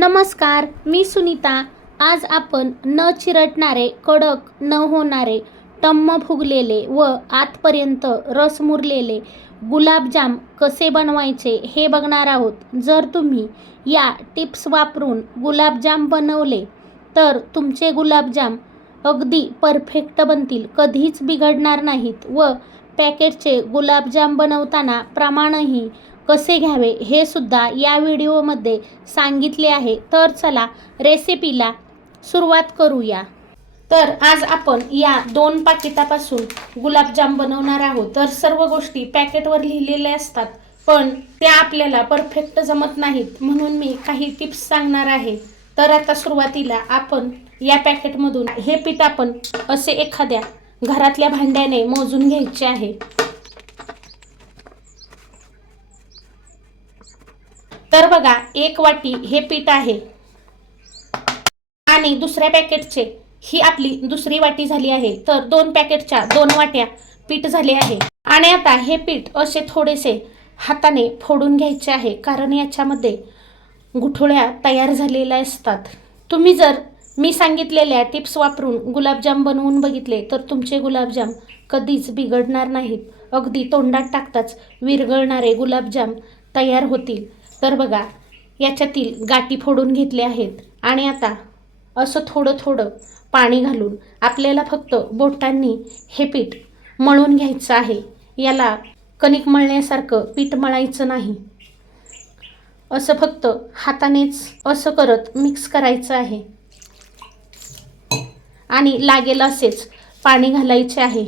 नमस्कार मी सुनीता. आज आपण न चिरटणारे कडक न होणारे टम्म फुगलेले व आतपर्यंत रस मुरलेले गुलाबजाम कसे बनवायचे हे बघणार आहोत. जर तुम्ही या टिप्स वापरून गुलाबजाम बनवले तर तुमचे गुलाबजाम अगदी परफेक्ट बनतील. कधीच बिघडणार नाहीत व पॅकेटचे गुलाबजाम बनवताना प्रमाणही कसे घ्यावे हे सुद्धा या व्हिडिओमध्ये सांगितले आहे. तर चला रेसिपीला सुरुवात करूया. तर आज आपण या दोन पाकिटापासून गुलाबजाम बनवणार आहोत. तर सर्व गोष्टी पॅकेटवर लिहिलेल्या असतात पण त्या आपल्याला परफेक्ट जमत नाहीत म्हणून मी काही टिप्स सांगणार आहे. तर आता सुरुवातीला आपण या पॅकेटमधून हे पीठ आपण असे एखाद्या घरातल्या भांड्याने मोजून घ्यायचे आहे. तर बघा एक वाटी हे पीठ आहे. आणि दुसऱ्या पॅकेटचे ही आपली दुसरी वाटी झाली आहे. तर दोन पॅकेटच्या दोन वाट्या पीठ झाले आहे. आणि आता हे पीठ असे थोडेसे हाताने फोडून घ्यायचे आहे कारण याच्यामध्ये गुठोळ्या तयार झालेल्या असतात. तुम्ही जर मी सांगितलेल्या टिप्स वापरून गुलाबजाम बनवून बघितले तर तुमचे गुलाबजाम कधीच बिघडणार नाहीत. अगदी तोंडात टाकताच विरघळणारे गुलाबजाम तयार होतील. तर बघा याच्यातील गाठी फोडून घेतले आहेत. आणि आता असं थोडं थोडं पाणी घालून आपल्याला फक्त बोटांनी हे पीठ मळून घ्यायचं आहे. याला कणिक मळण्यासारखं पीठ मळायचं नाही. असं फक्त हातानेच असं करत मिक्स करायचं आहे. आणि लागेल असेच पाणी घालायचे आहे.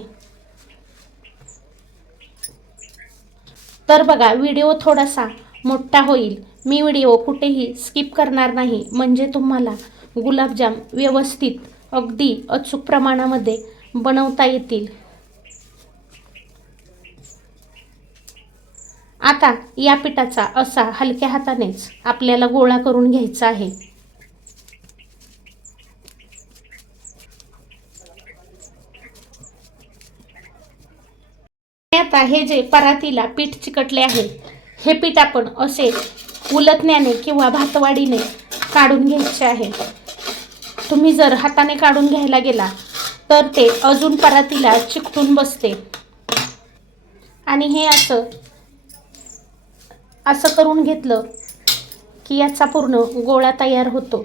तर बघा व्हिडिओ थोडासा मोठा होईल. मी व्हिडिओ कुठेही स्किप करणार नाही. म्हणजे तुम्हाला गुलाबजाम व्यवस्थित अगदी अचूक प्रमाणामध्ये बनवता येतील. आता या पिठाचा असा हलक्या हातानेच आपल्याला गोळा करून घ्यायचा आहे. आता हे जे परातीला पीठ चिकटले आहे हे पीठ आपण असे उलटण्याने किंवा भातवाडीने काढून घ्यायचे आहे. तुम्ही जर हाताने काढून घ्यायला गेला तर ते अजून परातीला चिकटून बसते. आणि हे असं असं करून घेतलं की याचा पूर्ण गोळा तयार होतो.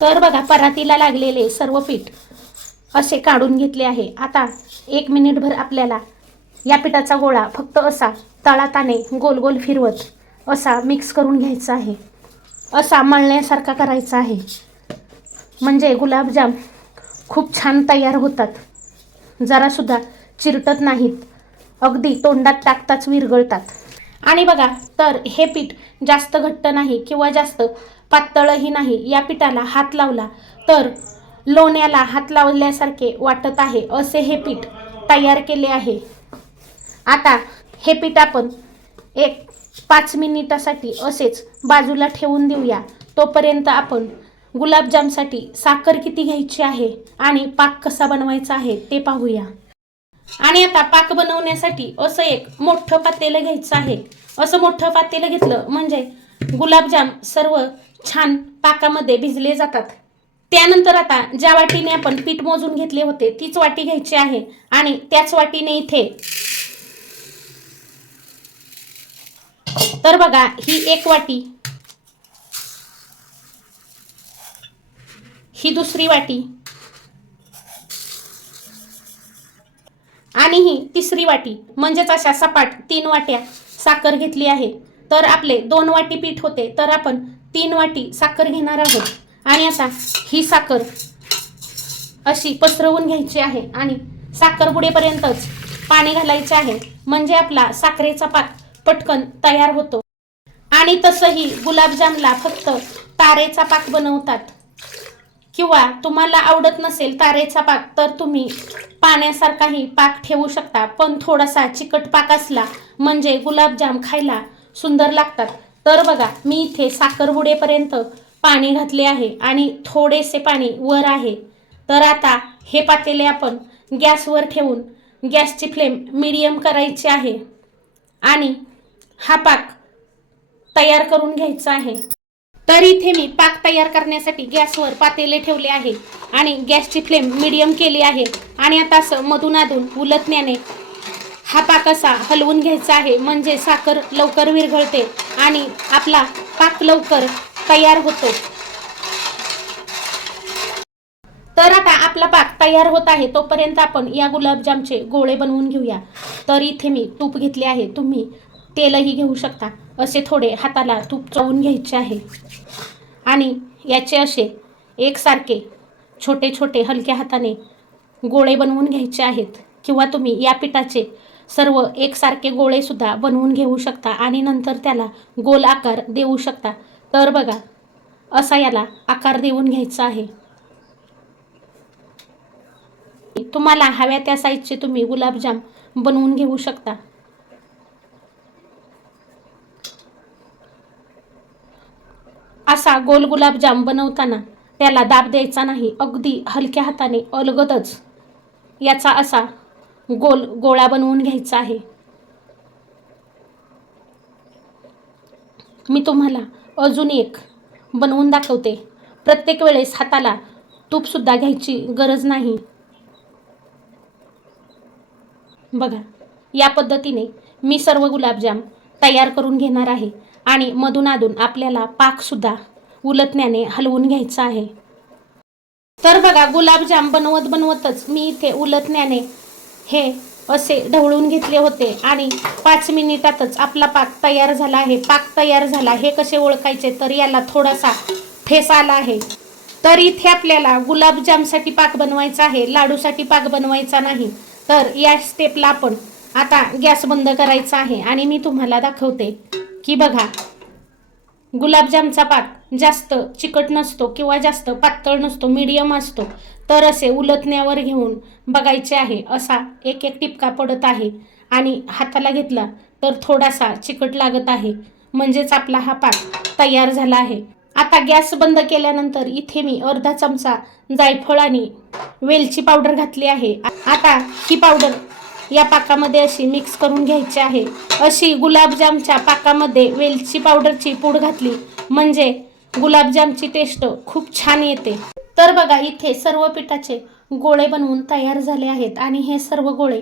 तर बघा परातीला लागलेले सर्व पीठ असे काढून घेतले आहे. आता एक मिनिटभर आपल्याला या पिठाचा गोळा फक्त असा तळाताने गोल गोल फिरवत असा मिक्स करून घ्यायचा आहे. असा मळण्यासारखा करायचा आहे. म्हणजे गुलाबजाम खूप छान तयार होतात. जरासुद्धा चिरटत नाहीत. अगदी तोंडात टाकताच विरगळतात आणि बघा तर हे पीठ जास्त घट्ट नाही किंवा जास्त पातळही नाही या पिठाला हात लावला तर लोण्याला हात लावल्यासारखे वाटत आहे असे हे पीठ तयार केले आहे. आता हे पीठ आपण एक पाच मिनिटासाठी असेच बाजूला ठेवून देऊया. तोपर्यंत आपण गुलाबजामसाठी साखर किती घ्यायची आहे आणि पाक कसा बनवायचा आहे ते पाहूया. आणि आता पाक बनवण्यासाठी असं एक मोठं पातेलं घ्यायचं आहे. असं मोठं पातेलं घेतलं म्हणजे गुलाबजाम सर्व छान पाकामध्ये भिजले जातात. त्यानंतर आता ज्या वाटीने आपण पीठ मोजून घेतले होते तीच वाटी घ्यायची आहे आणि त्याच वाटीने इथे तर बघा ही एक वाटी. ही दुसरी वाटी. आणि ही तिसरी वाटी. म्हणजेच अशा सपाट तीन वाट्या साखर घेतली आहे. तर आपले दोन वाटी पीठ होते तर आपण तीन वाटी साखर घेणार आहोत. आणि आता ही साखर अशी पसरवून घ्यायची आहे आणि साखर बुडेपर्यंतच पाणी घालायचे आहे. म्हणजे आपला साखरेचा पाक पटकन तयार होतो. आणि तसंही गुलाबजामला फक्त तारेचा पाक बनवतात. किंवा तुम्हाला आवडत नसेल तारेचा पाक तर तुम्ही पाण्यासारखाही पाक ठेवू शकता. पण थोडासा चिकट पाक असला म्हणजे गुलाबजाम खायला सुंदर लागतात. तर बघा मी इथे साखरबुडेपर्यंत पाणी घातले आहे आणि थोडेसे पाणी वर आहे. तर आता हे पातेले आपण गॅसवर ठेवून गॅसची फ्लेम मिडियम करायची आहे. आणि हा पाक तयार करून घ्यायचा आहे. तर इथे मी पाक तयार करण्यासाठी गॅसवर पातेले ठेवले आहे आणि गॅसची फ्लेम मिडियम केली आहे आणि आता असं मधून अधून उलटण्याने हा पाक असा हलवून घ्यायचा आहे. म्हणजे साखर लवकर विरघळते आणि आपला पाक लवकर तयार होतो. तर आता आपला पाक तयार होत आहे. तोपर्यंत आपण या गुलाबजामचे गोळे बनवून घेऊया. तर इथे मी तूप घेतले आहे. तुम्ही तेलही घेऊ शकता. असे थोडे हाताला तूप चवून घ्यायचे आहे. आणि याचे असे एकसारखे छोटे छोटे हलक्या हाताने गोळे बनवून घ्यायचे आहेत. किंवा तुम्ही या पिठाचे सर्व एकसारखे गोळेसुद्धा बनवून घेऊ शकता आणि नंतर त्याला गोल आकार देऊ शकता. तर बघा असा याला आकार देऊन घ्यायचा आहे. तुम्हाला हव्या त्या साईजचे तुम्ही गुलाबजाम बनवून घेऊ शकता. असा गोल गुलाबजाम बनवताना त्याला दाब द्यायचा नाही अगदी हलक्या हाताने अलगदच. याचा असा गोल गोळा बनवून घ्यायचा आहे. मी तुम्हाला अजून एक बनवून दाखवते. प्रत्येक वेळेस हाताला तूपसुद्धा घ्यायची गरज नाही. बघा या पद्धतीने मी सर्व गुलाबजाम तयार करून घेणार आहे. आणि मधून अधून आपल्याला पाकसुद्धा उलटण्याने हलवून घ्यायचा आहे. तर बघा गुलाबजाम बनवत बनवतच मी इथे उलटण्याने हे असे ढवळून घेतले होते आणि पाच मिनिटातच आपला पाक तयार झाला आहे. पाक तयार झाला हे कसे ओळखायचे तर याला थोडासा ठेस आला आहे. तर इथे आपल्याला गुलाबजामसाठी पाक बनवायचा आहे लाडूसाठी पाक बनवायचा नाही. तर या स्टेपला आपण आता गॅस बंद करायचा आहे आणि मी तुम्हाला दाखवते. की बघा गुलाबजामचा पाक जास्त चिकट नसतो किंवा जास्त पातळ नसतो मीडियम असतो तर असे उलटण्यावर घेऊन बघायचे आहे असा एक एक टिपका पडत आहे आणि हाताला घेतला तर थोडासा चिकट लागत आहे. म्हणजेच आपला हा पाक तयार झाला आहे. आता गॅस बंद केल्यानंतर इथे मी अर्धा चमचा जायफळ आणि वेलची पावडर घातली आहे. आता ही पावडर या पाकामध्ये अशी मिक्स करून घ्यायची आहे. अशी गुलाबजामच्या पाकामध्ये वेलची पावडरची पूड घातली. म्हणजे गुलाबजामची टेस्ट खूप छान येते. तर बघा इथे सर्व पिठाचे गोळे बनवून तयार झाले आहेत आणि हे सर्व गोळे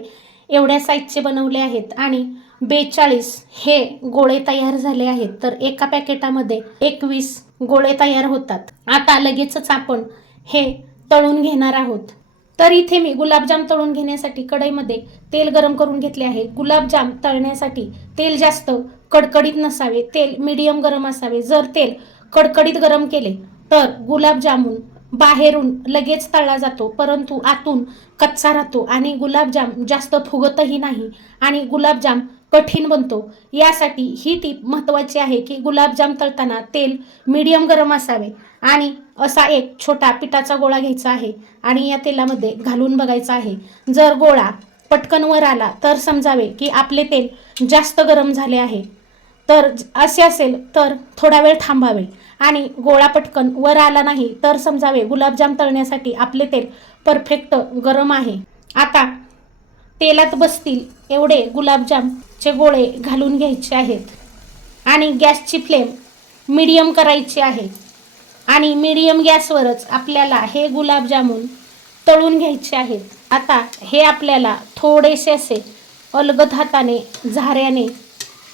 एवढ्या साईजचे बनवले आहेत आणि बेचाळीस हे गोळे तयार झाले आहेत. तर एका पॅकेटामध्ये एकवीस गोळे तयार होतात. आता लगेचच आपण हे तळून घेणार आहोत. तर इथे मी गुलाबजाम तळून घेण्यासाठी कढईमध्ये तेल गरम करून घेतले आहे. गुलाबजाम तळण्यासाठी तेल जास्त कडकडीत नसावे तेल मीडियम गरम असावे. जर तेल कडकडीत गरम केले तर गुलाबजामून बाहेरून लगेच तळला जातो परंतु आतून कच्चा राहतो आणि गुलाबजाम जास्त फुगतही नाही आणि गुलाबजाम कठीण बनतो. यासाठी ही टीप महत्त्वाची आहे की गुलाबजाम तळताना तेल मीडियम गरम असावे आणि असा एक छोटा पिठाचा गोळा घ्यायचा आहे आणि या तेलामध्ये घालून बघायचा आहे. जर गोळा पटकन वर आला तर समजावे की आपले तेल जास्त गरम झाले आहे. तर असे असेल तर थोडा वेळ थांबावे आणि गोळा पटकन वर आला नाही तर समजावे गुलाबजाम तळण्यासाठी आपले तेल परफेक्ट गरम आहे. आता तेलात बसतील एवढे गुलाबजामचे गोळे घालून घ्यायचे आहेत आणि गॅसची फ्लेम मीडियम करायची आहे. आणि मीडियम गॅसवरच आपल्याला हे गुलाबजामुन तळून घ्यायचे आहेत. आता हे आपल्याला थोडेसे असे अलगद हाताने झाऱ्याने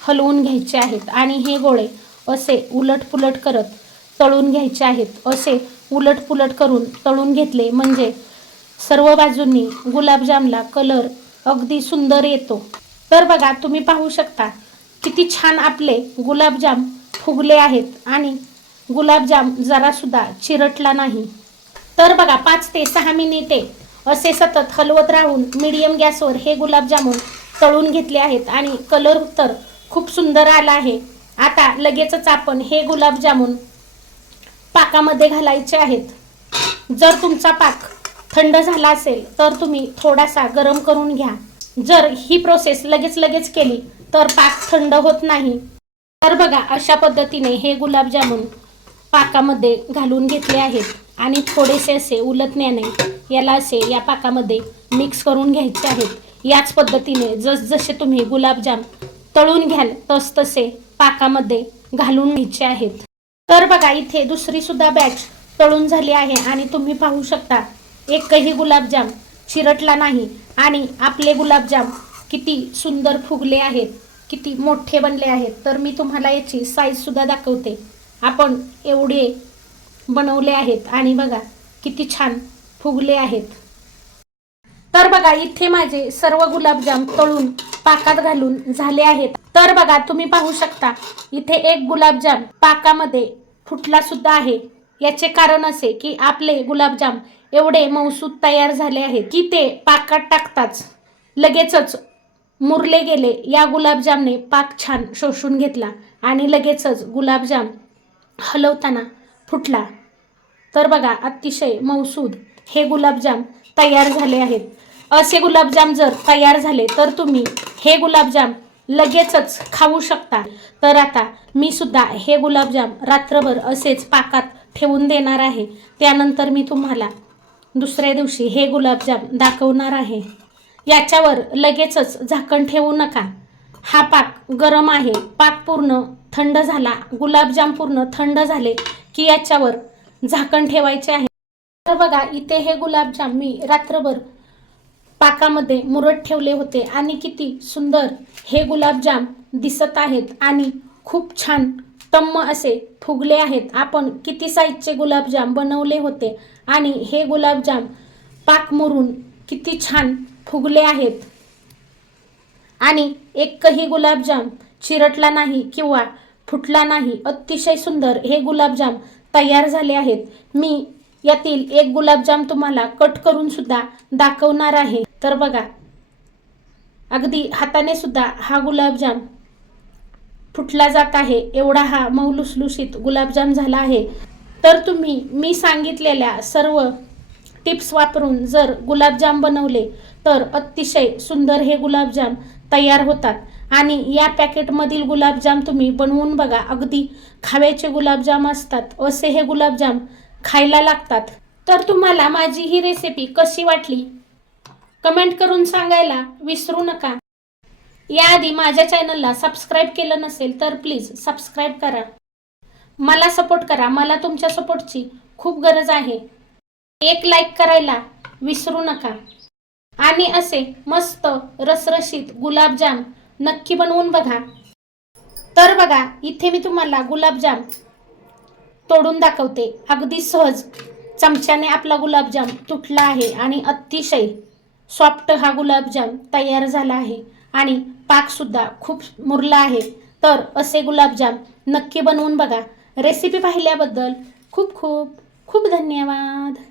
हलवून घ्यायचे आहेत आणि हे गोळे असे उलटपुलट करत तळून घ्यायचे आहेत. असे उलटपुलट करून तळून घेतले म्हणजे सर्व बाजूंनी गुलाबजामला कलर अगदी सुंदर येतो. तर बघा तुम्ही पाहू शकता किती छान आपले गुलाबजाम फुगले आहेत आणि गुलाबजाम जरासुद्धा चिरटला नाही. तर बघा पाच ते सहा मिनिटे असे सतत हलवत राहून मीडियम गॅसवर हे गुलाबजामुन तळून घेतले आहेत आणि कलर तर खूप सुंदर आला आहे. आता लगेचच आपण हे गुलाबजामुन पाकामध्ये घालायचे आहेत. जर तुमचा पाक थंड झाला असेल तर तुम्ही थोडासा गरम करून घ्या. जर ही प्रोसेस लगेच लगेच केली तर पाक थंड होत नाही. तर बघा अशा पद्धतीने हे गुलाबजामुन पाकामध्ये घालून घेतले आहेत. आणि थोडेसे असे उलटण्याने याला असे या पाकामध्ये मिक्स करून घ्यायचे आहेत. याच पद्धतीने जसजसे तुम्ही गुलाबजाम तळून घ्याल तस तसे पाकामध्ये घालून घ्यायचे आहेत. तर बघा इथे दुसरी सुद्धा बॅच तळून झाली आहे आणि तुम्ही पाहू शकता एकही गुलाबजाम चिरटला नाही. आणि आपले गुलाबजाम किती सुंदर फुगले आहेत किती मोठे बनले आहेत. तर मी तुम्हाला याची साईज सुद्धा दाखवते. आपण एवढे बनवले आहेत. आणि बघा किती छान फुगले आहेत. तर बघा इथे माझे सर्व गुलाबजाम तळून पाकात घालून झाले आहेत. तर बघा तुम्ही पाहू शकता इथे एक गुलाबजाम पाकामध्ये फुटला सुद्धा आहे. याचे कारण असे की आपले गुलाबजाम एवढे मौसूद तयार झाले आहेत की ते पाकात टाकताच लगेचच मुरले गेले. या गुलाबजामने पाक छान शोषून घेतला आणि लगेचच गुलाबजाम हलवताना फुटला. तर बघा अतिशय मौसूद हे गुलाबजाम तयार झाले आहेत. असे गुलाबजाम जर तयार झाले तर तुम्ही हे गुलाबजाम लगेचच खाऊ शकता. तर आता मी सुद्धा हे गुलाबजाम रात्रभर असेच पाकात ठेवून देणार आहे. त्यानंतर मी तुम्हाला दुसऱ्या दिवशी हे गुलाबजाम दाखवणार आहे. याच्यावर लगेचच झाकण ठेवू नका. हा पाक गरम आहे. पाक पूर्ण थंड झाला. गुलाबजाम पूर्ण थंड झाले की याच्यावर झाकण ठेवायचे आहे. तर बघा इथे हे गुलाबजाम मी रात्रभर पाकामध्ये मुरत ठेवले होते आणि किती सुंदर हे गुलाबजाम दिसत आहेत आणि खूप छान टम्म असे फुगले आहेत. आपण किती साईजचे गुलाबजाम बनवले होते आणि हे गुलाबजाम पाक मुरून किती छान फुगले आहेत. आणि एकही गुलाबजाम चिरटला नाही किंवा फुटला नाही अतिशय सुंदर हे गुलाबजाम तयार झाले आहेत. मी यातील एक गुलाबजाम तुम्हाला कट करून सुद्धा दाखवणार आहे. तर बघा अगदी हाताने सुद्धा हा गुलाबजाम फुटला जात आहे. एवढा हा मौलुसलुशीत गुलाबजाम झाला आहे. तर तुम्ही मी सांगितलेल्या सर्व टिप्स वापरून जर गुलाबजाम बनवले तर अतिशय सुंदर हे गुलाबजाम तयार होतात. आणि या पॅकेटमधील गुलाबजाम तुम्ही बनवून बघा. अगदी खाव्याचे गुलाबजाम असतात. असे हे गुलाबजाम खायला लागतात. तर तुम्हाला माझी ही रेसिपी कशी वाटली? कमेंट करून सांगायला विसरू नका. याआधी माझ्या चॅनलला सबस्क्राईब केलं नसेल तर प्लीज सबस्क्राईब करा. मला सपोर्ट करा. मला तुमच्या सपोर्टची खूप गरज आहे. एक लाईक करायला विसरू नका. आणि असे मस्त रसरशीत गुलाबजाम नक्की बनवून बघा. तर बघा इथे मी तुम्हाला गुलाबजाम तोडून दाखवते. अगदी सहज चमच्याने आपला गुलाबजाम तुटला आहे आणि अतिशय सॉफ्ट हा गुलाबजाम तयार झाला आहे आणि पाकसुद्धा खूप मुरला आहे. तर असे गुलाबजाम नक्की बनवून बघा. रेसिपी पाहिल्याबद्दल खूप खूप खूप धन्यवाद.